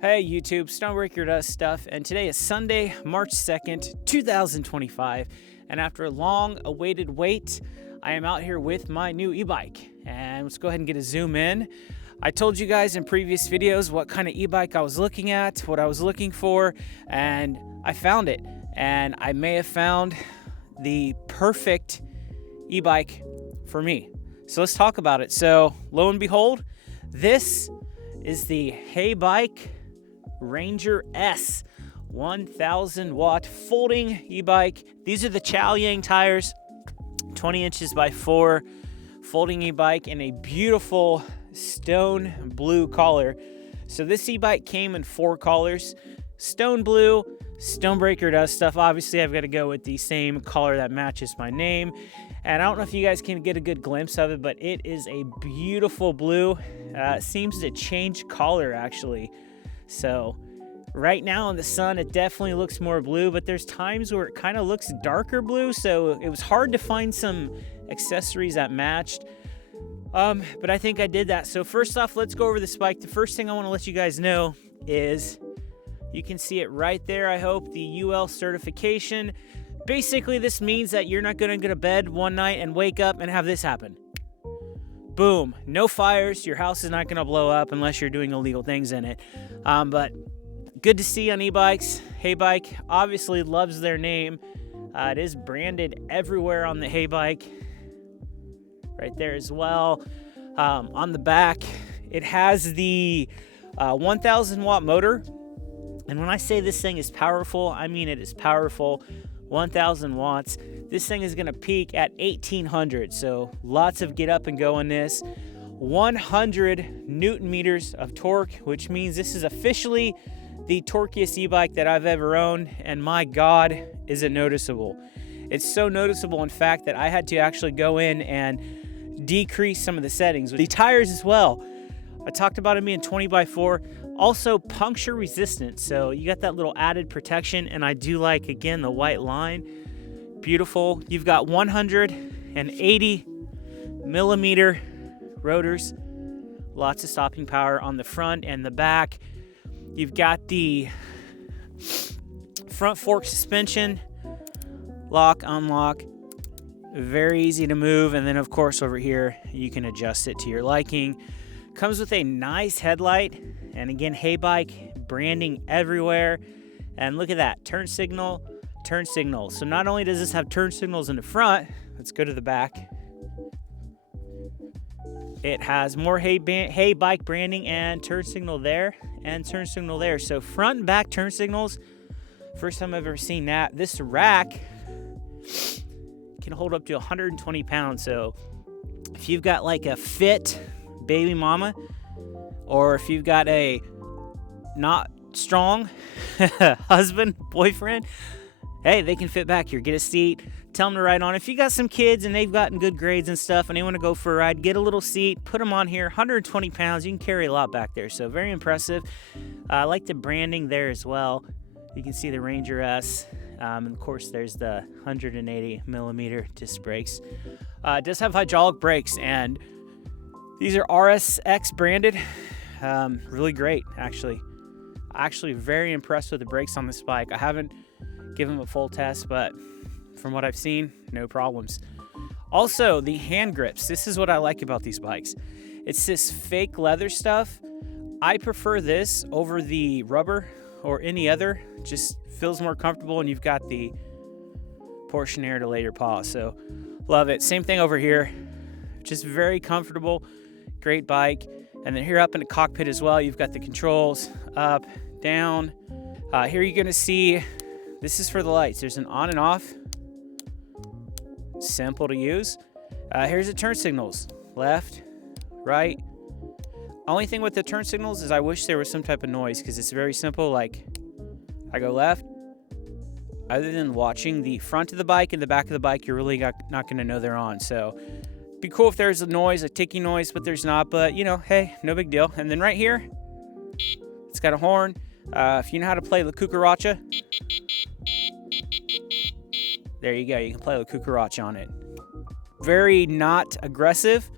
Hey YouTube, Stonebraker does stuff, and today is Sunday, March 2nd, 2025, and after a long-awaited wait, I am out here with my new e-bike, and let's go ahead and get a zoom in. I told you guys in previous videos what kind of e-bike I was looking at, what I was looking for, and I found it, and I may have found the perfect e-bike for me. So let's talk about it. So lo and behold, this is the HEYBIKE Ranger S 1000 watt folding e-bike. These are the Chow Yang tires, 20 inches by 4 folding e-bike in a beautiful stone blue color. So this e-bike came in 4 colors: stone blue, Stonebraker does stuff. Obviously I've got to go with the same color that matches my name, and I don't know if you guys can get a good glimpse of it, but it is a beautiful blue. It seems to change color actually. So right now in the sun, it definitely looks more blue, but there's times where it kind of looks darker blue. So it was hard to find some accessories that matched. But I think I did that. So first off, let's go over this bike. The first thing I want to let you guys know is you can see it right there, I hope, the UL certification. Basically, this means that you're not going to go to bed one night and wake up and have this happen. Boom, no fires. Your house is not going to blow up unless you're doing illegal things in it. But good to see on e-bikes. HEYBIKE obviously loves their name. It is branded everywhere on the HEYBIKE. Right there as well. On the back, it has the 1000 watt motor. And when I say this thing is powerful, I mean it is powerful. 1000 watts. This thing is going to peak at 1800, so lots of get up and go in this. 100 newton meters of torque, which means this is officially the torquiest e-bike that I've ever owned, and my God, is it noticeable. It's so noticeable, in fact, that I had to actually go in and decrease some of the settings. The tires as well. I talked about it being 20 by 4. Also puncture resistant, so you got that little added protection, and I do like, again, the white line. Beautiful. You've got 180 millimeter rotors, lots of stopping power on the front and the back. You've got the front fork suspension, lock, unlock, very easy to move, and then of course over here you can adjust it to your liking. Comes with a nice headlight, and again, HEYBIKE branding everywhere. And look at that, turn signal, turn signal. So not only does this have turn signals in the front, let's go to the back. It has more HEYBIKE branding and turn signal there and turn signal there. So front and back turn signals, first time I've ever seen that. This rack can hold up to 120 pounds. So if you've got like a fit baby mama, or if you've got a not strong husband, boyfriend, hey, they can fit back here. Get a seat, tell them to ride on. If you got some kids and they've gotten good grades and stuff and they want to go for a ride, get a little seat, put them on here. 120 pounds, you can carry a lot back there, so very impressive. I like the branding there as well. You can see the Ranger S, and of course there's the 180 millimeter disc brakes. It does have hydraulic brakes, and these are RSX branded. Really great, actually. Very impressed with the brakes on this bike. I haven't given them a full test, but from what I've seen, no problems. Also, the hand grips. This is what I like about these bikes. It's this fake leather stuff. I prefer this over the rubber or any other. Just feels more comfortable, and you've got the portion there to lay your paw. So, love it. Same thing over here. Just very comfortable. Great bike. And then here up in the cockpit as well, you've got the controls up, down. Here you're gonna see, this is for the lights. There's an on and off. Simple to use. Here's the turn signals, left, right. Only thing with the turn signals is I wish there was some type of noise, because it's very simple. Like, I go left. Other than watching the front of the bike and the back of the bike, you're really not gonna know they're on. So be cool if there's a noise, a ticking noise, but there's not. But, you know, hey, no big deal. And then right here, it's got a horn. If you know how to play La Cucaracha, there you go. You can play La Cucaracha on it. Very not aggressive,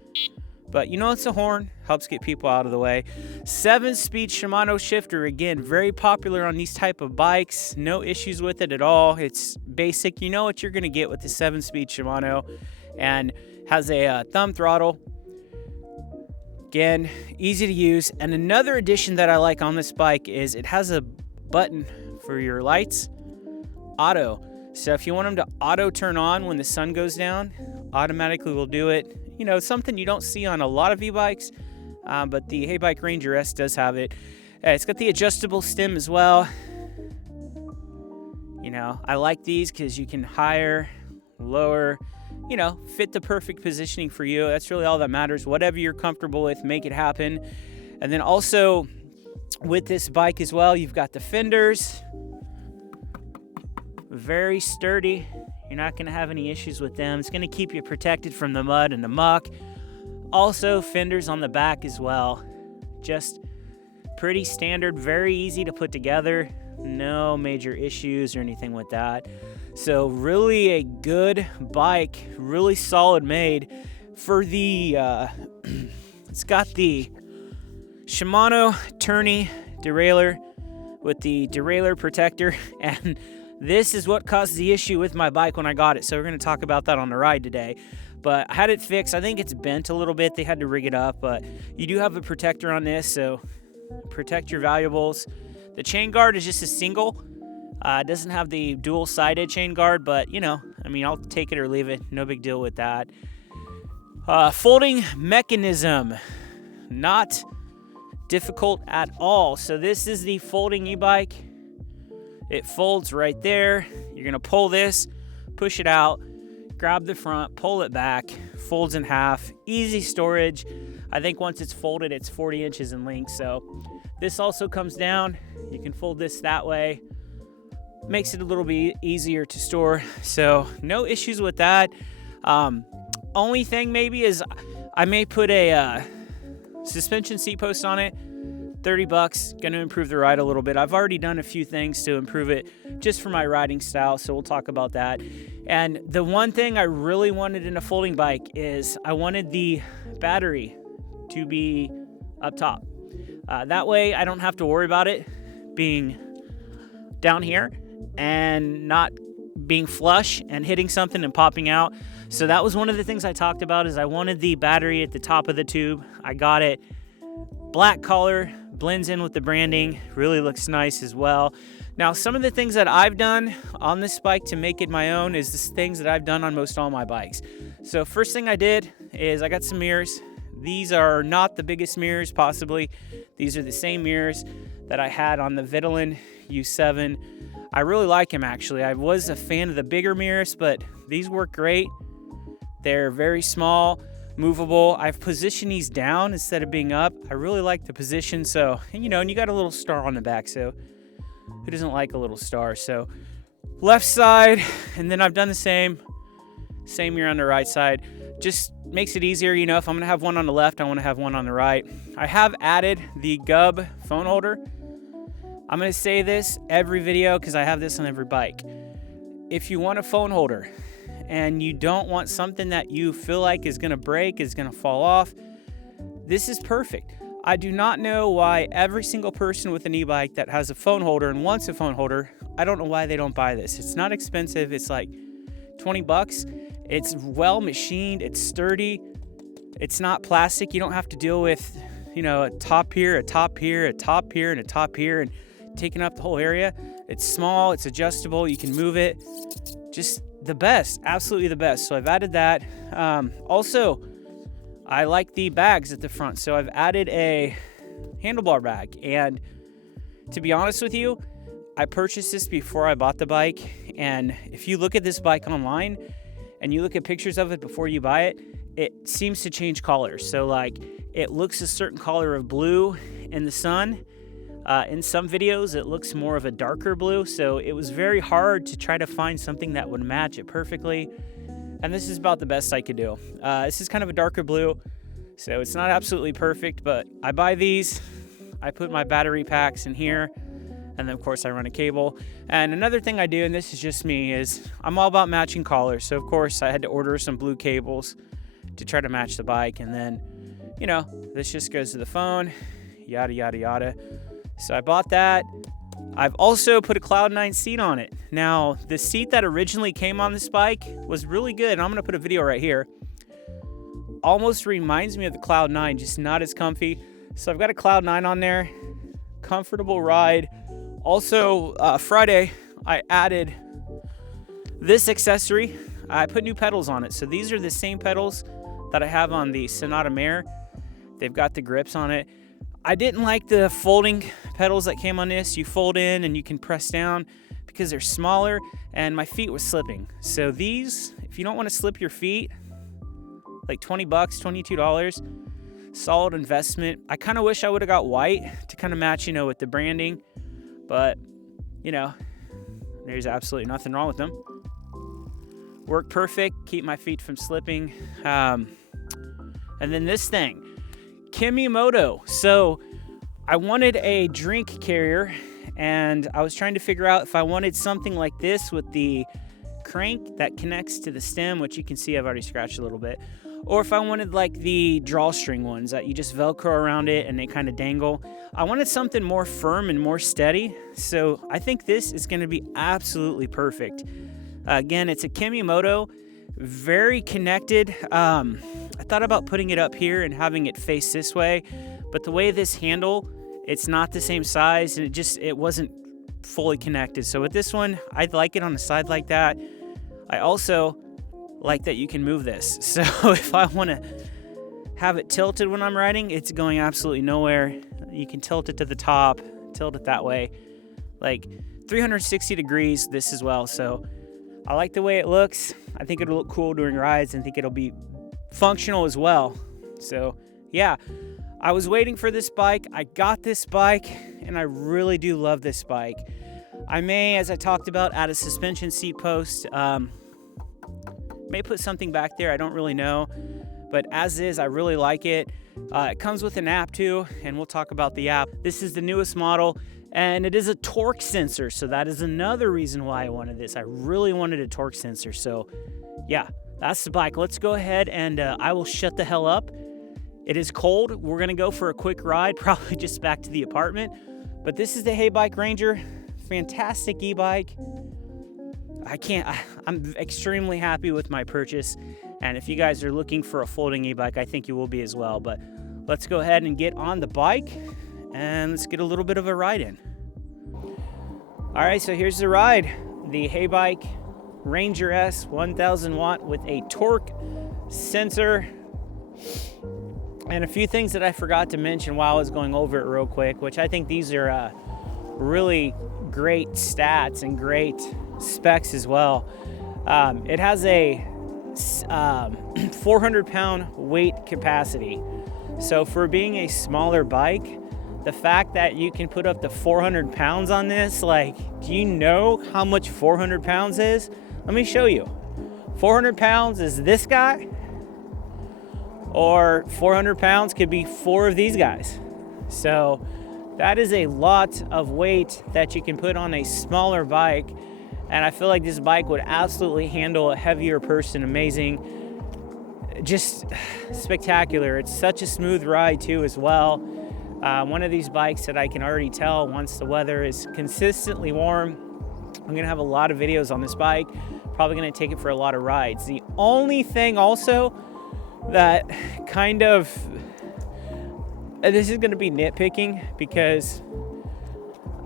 but you know, it's a horn, helps get people out of the way. 7-speed Shimano shifter, again, very popular on these type of bikes. No issues with it at all. It's basic. You know what you're going to get with the 7-speed Shimano, and has a thumb throttle. Again, easy to use. And another addition that I like on this bike is it has a button for your lights, auto. So if you want them to auto turn on when the sun goes down, automatically will do it. You know, something you don't see on a lot of e-bikes, but the HEYBIKE Ranger S does have it. It's got the adjustable stem as well. You know, I like these because you can higher, lower, you know, fit the perfect positioning for you. That's really all that matters. Whatever you're comfortable with, make it happen. And then also with this bike as well, you've got the fenders. Very sturdy. You're not going to have any issues with them. It's going to keep you protected from the mud and the muck. Also, fenders on the back as well. Just pretty standard, very easy to put together. No major issues or anything with that. So really a good bike, really solid made. For the, it's got the Shimano tourney derailleur with the derailleur protector, and this is what caused the issue with my bike when I got it. So we're going to talk about that on the ride today. But I had it fixed. I think it's bent a little bit. They had to rig it up, but you do have a protector on this, so protect your valuables. The chain guard is just a single. It doesn't have the dual-sided chain guard, but, you know, I mean, I'll take it or leave it. No big deal with that. Folding mechanism, not difficult at all. So this is the folding e-bike. It folds right there. You're going to pull this, push it out, grab the front, pull it back, folds in half. Easy storage. I think once it's folded, it's 40 inches in length. So this also comes down. You can fold this that way. Makes it a little bit easier to store. So no issues with that. Only thing maybe is I may put a suspension seat post on it. $30, going to improve the ride a little bit. I've already done a few things to improve it just for my riding style, so we'll talk about that. And the one thing I really wanted in a folding bike is I wanted the battery to be up top. That way I don't have to worry about it being down here and not being flush and hitting something and popping out. So that was one of the things I talked about, is I wanted the battery at the top of the tube. I got it. Black color, blends in with the branding, really looks nice as well. Now, some of the things that I've done on this bike to make it my own is the things that I've done on most all my bikes. So first thing I did is I got some mirrors. These are not the biggest mirrors possibly. These are the same mirrors that I had on the Vitalin U7. I really like them actually. I was a fan of the bigger mirrors, but these work great. They're very small, movable. I've positioned these down instead of being up. I really like the position. So, and you got a little star on the back. So who doesn't like a little star? So left side, and then I've done the same mirror on the right side. Just makes it easier. If I'm gonna have one on the left, I want to have one on the right. I have added the Gub phone holder. I'm gonna say this every video because I have this on every bike. If you want a phone holder and you don't want something that you feel like is gonna break, is gonna fall off, this is perfect. I do not know why every single person with an e-bike that has a phone holder and wants a phone holder, I don't know why they don't buy this. It's not expensive. It's like $20. It's well machined. It's sturdy. It's not plastic. You don't have to deal with, a top here, a top here, a top here, and a top here, and taking up the whole area. It's small. It's adjustable. You can move it. Just the best. Absolutely the best. So I've added that. Also, I like the bags at the front. So I've added a handlebar bag. And to be honest with you, I purchased this before I bought the bike. And if you look at this bike online and you look at pictures of it before you buy it, it seems to change colors. So like it looks a certain color of blue in the sun. In some videos, it looks more of a darker blue. So it was very hard to try to find something that would match it perfectly. And this is about the best I could do. This is kind of a darker blue, so it's not absolutely perfect, but I buy these. I put my battery packs in here, and then of course I run a cable. And another thing I do, and this is just me, is I'm all about matching collars. So of course I had to order some blue cables to try to match the bike, and then you know, this just goes to the phone, yada, yada, yada. So I bought that. I've also put a Cloud9 seat on it. Now, the seat that originally came on this bike was really good. And I'm gonna put a video right here. Almost reminds me of the Cloud9, just not as comfy. So I've got a Cloud9 on there, comfortable ride. Also, Friday, I added this accessory. I put new pedals on it. So these are the same pedals that I have on the Sonata Mare. They've got the grips on it. I didn't like the folding pedals that came on this. You fold in and you can press down because they're smaller, and my feet was slipping. So these, if you don't want to slip your feet, like $20, $22, solid investment. I kind of wish I would have got white to kind of match, you know, with the branding, but you know, there's absolutely nothing wrong with them. Work perfect, keep my feet from slipping. And then this thing, Kimimoto. So I wanted a drink carrier, and I was trying to figure out if I wanted something like this with the crank that connects to the stem, which you can see I've already scratched a little bit, or if I wanted like the drawstring ones that you just Velcro around it and they kind of dangle. I wanted something more firm and more steady. So I think this is going to be absolutely perfect. Again, it's a Kimimoto, very connected. I thought about putting it up here and having it face this way, but the way this handle, it's not the same size, and it wasn't fully connected. So with this one, I'd like it on the side like that. I also like that you can move this. So if I want to have it tilted when I'm riding, it's going absolutely nowhere. You can tilt it to the top, tilt it that way, like 360 degrees this as well. So I like the way it looks. I think it'll look cool during rides, and think it'll be functional as well. So yeah, I was waiting for this bike. I got this bike, and I really do love this bike. I may, as I talked about, add a suspension seat post. May put something back there, I don't really know. But as is, I really like it. It comes with an app too, and we'll talk about the app. This is the newest model, and it is a torque sensor. So that is another reason why I wanted this. I really wanted a torque sensor. So yeah, that's the bike. Let's go ahead and I will shut the hell up. It is cold. We're gonna go for a quick ride, probably just back to the apartment. But this is the HEYBIKE Ranger. Fantastic e-bike. I'm extremely happy with my purchase. And if you guys are looking for a folding e-bike, I think you will be as well. But let's go ahead and get on the bike, and let's get a little bit of a ride in. All right, so here's the ride. The HEYBIKE Ranger S 1000 watt with a torque sensor. And a few things that I forgot to mention while I was going over it real quick, which I think these are really great stats and great specs as well. It has a 400-pound weight capacity. So for being a smaller bike, the fact that you can put up to 400 pounds on this, like, do you know how much 400 pounds is? Let me show you. 400 pounds is this guy, or 400 pounds could be 4 of these guys. So that is a lot of weight that you can put on a smaller bike. And I feel like this bike would absolutely handle a heavier person amazing. Just spectacular. It's such a smooth ride too as well. One of these bikes that I can already tell once the weather is consistently warm, I'm gonna have a lot of videos on this bike. Probably gonna take it for a lot of rides. The only thing also that kind of, this is gonna be nitpicking because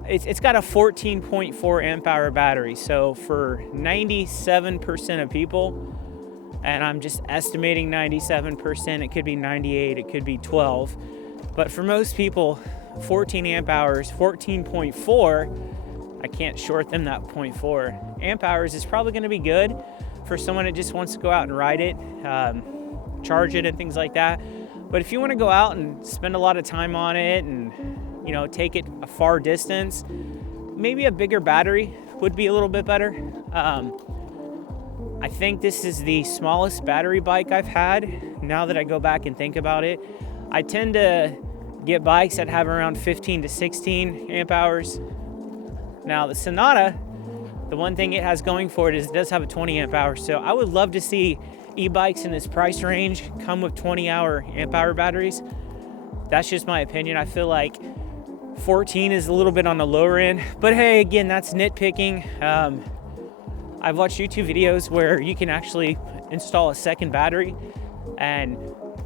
it's got a 14.4 amp hour battery. So for 97% of people, and I'm just estimating 97%, it could be 98, it could be 12. But for most people, 14 amp hours, 14.4, I can't short them that 0.4 amp hours is probably gonna be good for someone that just wants to go out and ride it, charge it and things like that. But if you wanna go out and spend a lot of time on it and, you know, take it a far distance, maybe a bigger battery would be a little bit better. I think this is the smallest battery bike I've had. Now that I go back and think about it, I tend to get bikes that have around 15 to 16 amp hours. Now the Sonata, the one thing it has going for it is it does have a 20 amp hour. So I would love to see e-bikes in this price range come with 20-hour amp-hour batteries. That's just my opinion. I feel like 14 is a little bit on the lower end, but hey, again, that's nitpicking. I've watched YouTube videos where you can actually install a second battery, and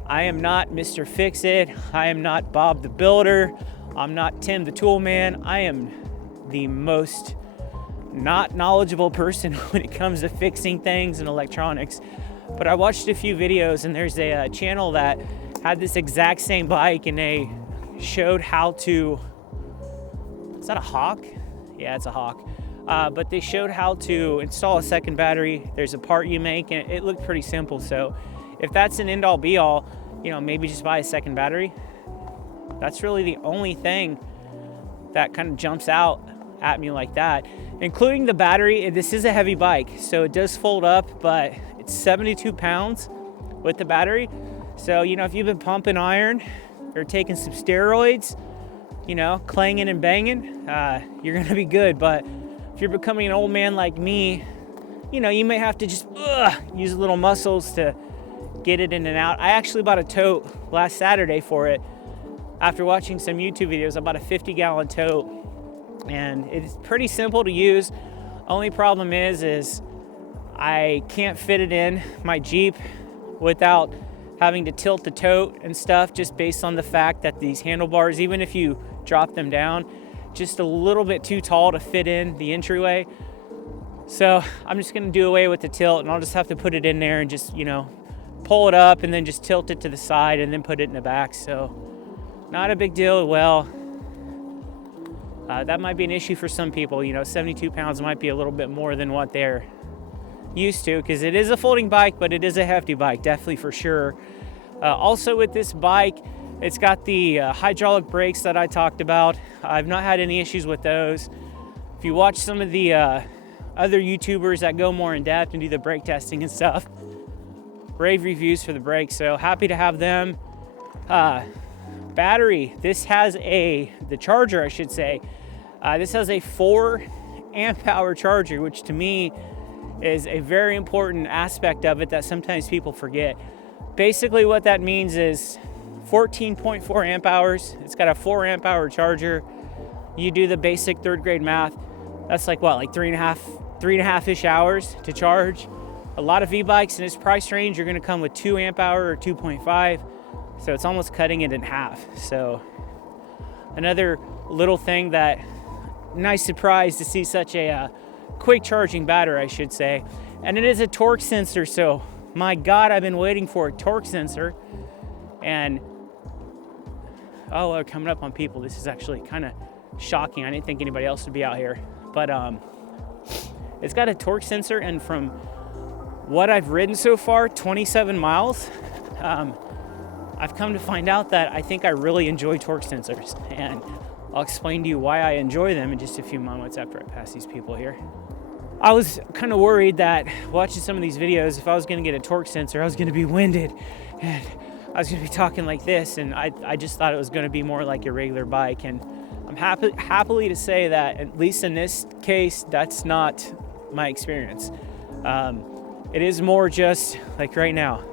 I am not Mr. Fix-It. I am not Bob the Builder. I'm not Tim the Tool Man. I am the most not knowledgeable person when it comes to fixing things and electronics. But I watched a few videos, and there's a channel that had this exact same bike, and they showed how to, is that a Hawk? Yeah, it's a Hawk. But they showed how to install a second battery. There's a part you make, and it looked pretty simple. So if that's an end-all be-all, you know, maybe just buy a second battery. That's really the only thing that kind of jumps out at me like that, including the battery. This is a heavy bike, so it does fold up, but it's 72 pounds with the battery. So, you know, if you've been pumping iron or taking some steroids, you know, clanging and banging, you're gonna be good. But if you're becoming an old man like me, you know, you may have to just use little muscles to get it in and out. I actually bought a tote last Saturday for it. After watching some YouTube videos, I bought a 50-gallon tote, and it's pretty simple to use. Only problem is I can't fit it in my Jeep without having to tilt the tote and stuff, just based on the fact that these handlebars, even if you drop them down, just a little bit too tall to fit in the entryway. So I'm just gonna do away with the tilt, and I'll just have to put it in there and just, you know, pull it up and then just tilt it to the side and then put it in the back. So not a big deal. Well, that might be an issue for some people. You know, 72 pounds might be a little bit more than what they're used to, because it is a folding bike, but it is a hefty bike, definitely, for sure. Also with this bike, it's got the hydraulic brakes that I talked about. I've not had any issues with those. If you watch some of the other YouTubers that go more in depth and do the brake testing and stuff, rave reviews for the brakes, so happy to have them. Battery, this has the charger, I should say. This has a 4 amp hour charger, which to me is a very important aspect of it that sometimes people forget. Basically what that means is 14.4 amp hours. It's got a 4 amp hour charger. You do the basic 3rd grade math. That's like what, like 3.5-ish hours to charge. A lot of e-bikes in this price range are gonna come with 2 amp hour or 2.5. So it's almost cutting it in half. So another little thing that, nice surprise to see such a quick charging battery, I should say. And it is a torque sensor. So my God, I've been waiting for a torque sensor. And oh, we're coming up on people. This is actually kind of shocking. I didn't think anybody else would be out here. But it's got a torque sensor, and from what I've ridden so far, 27 miles, I've come to find out that I think I really enjoy torque sensors, and I'll explain to you why I enjoy them in just a few moments after I pass these people here. I was kind of worried that watching some of these videos, if I was going to get a torque sensor, I was going to be winded and I was going to be talking like this, and I just thought it was going to be more like a regular bike. And I'm happily to say that, at least in this case, that's not my experience. It is more just like right now.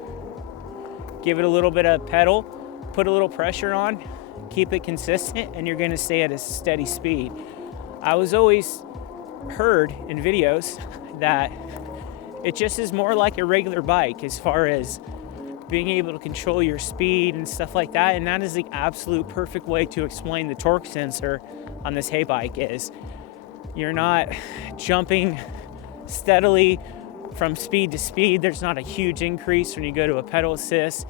Give it a little bit of pedal, put a little pressure on, keep it consistent, and you're going to stay at a steady speed. I was always heard in videos that it just is more like a regular bike as far as being able to control your speed and stuff like that, and that is the absolute perfect way to explain the torque sensor on this HEYBIKE. Is you're not jumping steadily from speed to speed. There's not a huge increase when you go to a pedal assist.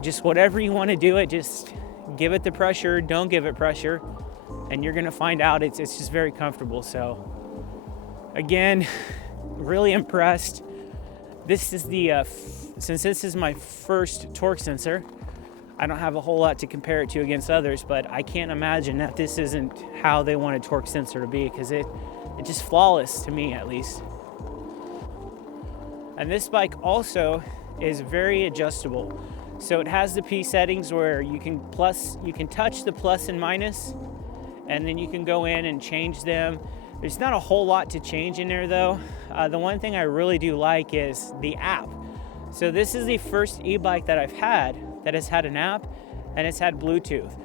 Just whatever you want to do it, just give it the pressure, don't give it pressure, and you're gonna find out it's just very comfortable. So again, really impressed. This is the since this is my first torque sensor, I don't have a whole lot to compare it to against others, but I can't imagine that this isn't how they want a torque sensor to be, because it's just flawless to me, at least. And this bike also is very adjustable. So it has the P settings where you can touch the plus and minus, and then you can go in and change them. There's not a whole lot to change in there though. The one thing I really do like is the app. So this is the first e-bike that I've had that has had an app and it's had Bluetooth.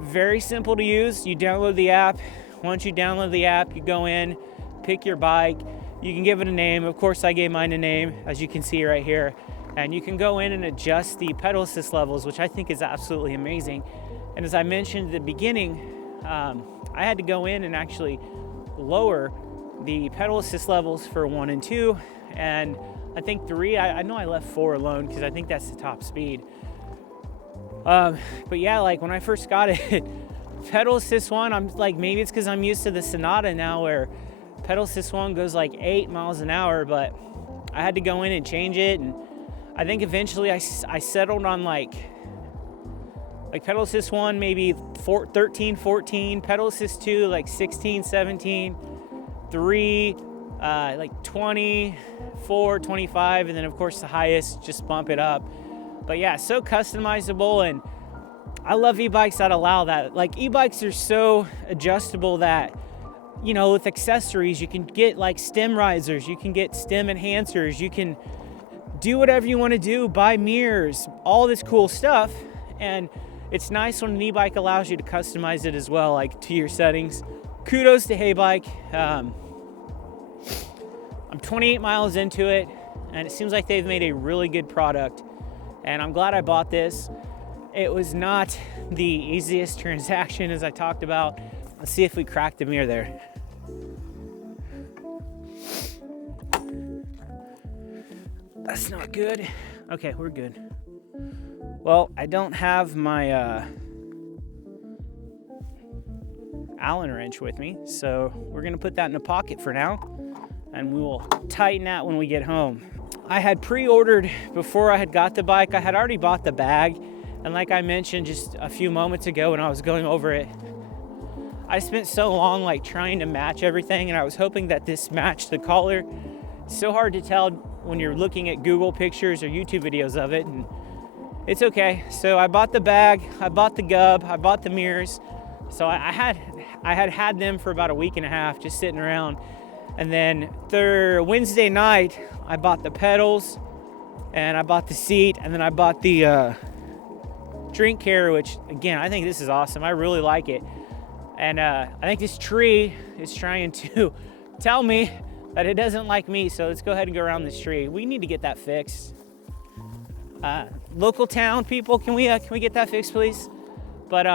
Very simple to use. You download the app. Once you download the app, you go in, pick your bike. You can give it a name. Of course, I gave mine a name, as you can see right here. And you can go in and adjust the pedal assist levels, which I think is absolutely amazing. And as I mentioned at the beginning, I had to go in and actually lower the pedal assist levels for 1 and 2. And I think 3, I know I left 4 alone because I think that's the top speed. But yeah, like when I first got it, pedal assist 1, I'm like, maybe it's because I'm used to the Sonata now where pedal assist 1 goes like 8 miles an hour, but I had to go in and change it. And I think eventually I settled on like pedal assist 1, maybe 13, 14, pedal assist 2, like 16, 17, 3, like 24, 25, and then of course the highest, just bump it up. But yeah, so customizable, and I love e-bikes that allow that. Like e-bikes are so adjustable that, you know, with accessories, you can get like stem risers, you can get stem enhancers, you can do whatever you want to do, buy mirrors, all this cool stuff. And it's nice when an e-bike allows you to customize it as well, like to your settings. Kudos to HEYBIKE. I'm 28 miles into it, and it seems like they've made a really good product. And I'm glad I bought this. It was not the easiest transaction, as I talked about. Let's see if we cracked the mirror there. That's not good. Okay, we're good. Well, I don't have my Allen wrench with me, so we're gonna put that in a pocket for now, and we will tighten that when we get home. I had pre-ordered before I had got the bike. I had already bought the bag, and like I mentioned just a few moments ago when I was going over it, I spent so long like trying to match everything, and I was hoping that this matched the collar. It's so hard to tell when you're looking at Google pictures or YouTube videos of it, and it's okay. So I bought the bag, I bought the gub, I bought the mirrors. So I had them for about a week and a half just sitting around. And then Wednesday night, I bought the pedals and I bought the seat, and then I bought the drink carrier, which again, I think this is awesome. I really like it. And I think this tree is trying to tell me that it doesn't like me. So let's go ahead and go around this tree. We need to get that fixed. Local town people, can we get that fixed, please? But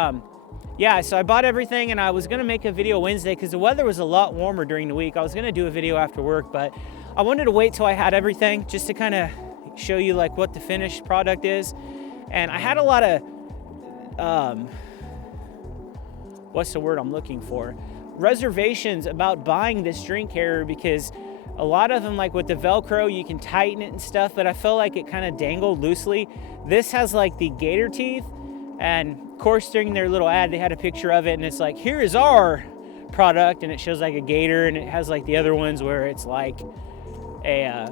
yeah, so I bought everything, and I was gonna make a video Wednesday because the weather was a lot warmer during the week. I was gonna do a video after work, but I wanted to wait till I had everything just to kind of show you like what the finished product is. And I had a lot of, what's the word I'm looking for? Reservations about buying this drink carrier, because a lot of them, like with the Velcro, you can tighten it and stuff, but I felt like it kind of dangled loosely. This has like the gator teeth, and of course during their little ad they had a picture of it, and it's like, here is our product, and it shows like a gator, and it has like the other ones where it's like a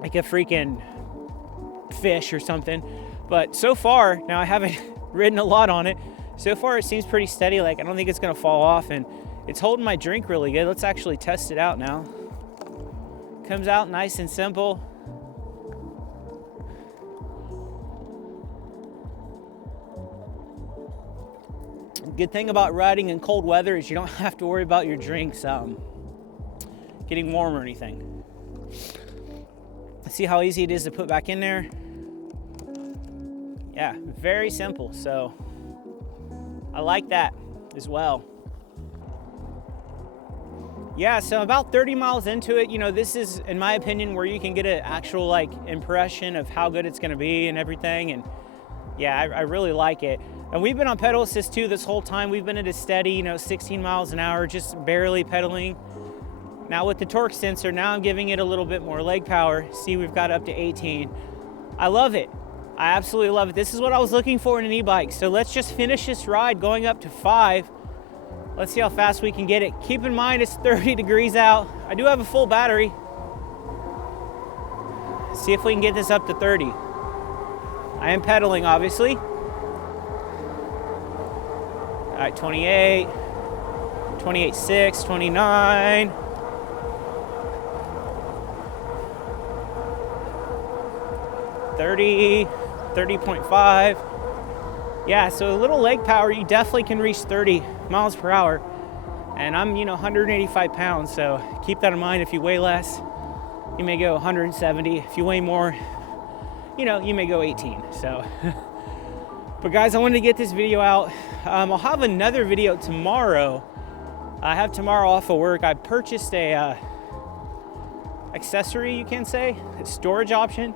freaking fish or something. But so far, now I haven't ridden a lot on it, so far it seems pretty steady. Like I don't think it's gonna fall off, and it's holding my drink really good. Let's actually test it out now. Comes out nice and simple. Good thing about riding in cold weather is you don't have to worry about your drinks getting warm or anything. See how easy it is to put back in there? Yeah, very simple. So I like that as well. Yeah, so about 30 miles into it, you know, this is, in my opinion, where you can get an actual like impression of how good it's gonna be and everything. And yeah, I really like it. And we've been on pedal assist 2 this whole time. We've been at a steady, you know, 16 miles an hour, just barely pedaling. Now with the torque sensor, now I'm giving it a little bit more leg power. See, we've got up to 18. I love it. I absolutely love it. This is what I was looking for in an e-bike. So let's just finish this ride going up to 5. Let's see how fast we can get it. Keep in mind it's 30 degrees out. I do have a full battery. See if we can get this up to 30. I am pedaling, obviously. All right, 28, 28.6, 29. 30, 30.5. Yeah, so a little leg power, you definitely can reach 30 miles per hour. And I'm, 185 pounds, so keep that in mind. If you weigh less, you may go 170. If you weigh more, you may go 18. So, but guys, I wanted to get this video out. I'll have another video tomorrow. I have tomorrow off of work. I purchased a accessory, you can say, a storage option.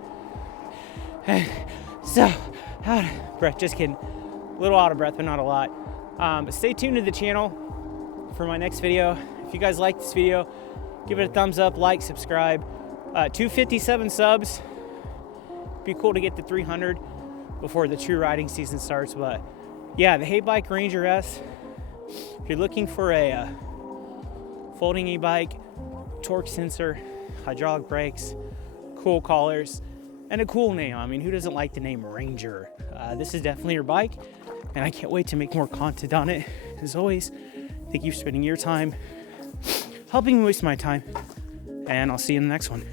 So, out of breath, just kidding. A little out of breath, but not a lot. But stay tuned to the channel for my next video. If you guys like this video, give it a thumbs up, like, subscribe. 257 subs. Be cool to get to 300 before the true riding season starts. But yeah, the HEYBIKE Ranger S. If you're looking for a folding e-bike, torque sensor, hydraulic brakes, cool collars, and a cool name. I mean, who doesn't like the name Ranger? This is definitely your bike, and I can't wait to make more content on it. As always, thank you for spending your time helping me waste my time, and I'll see you in the next one.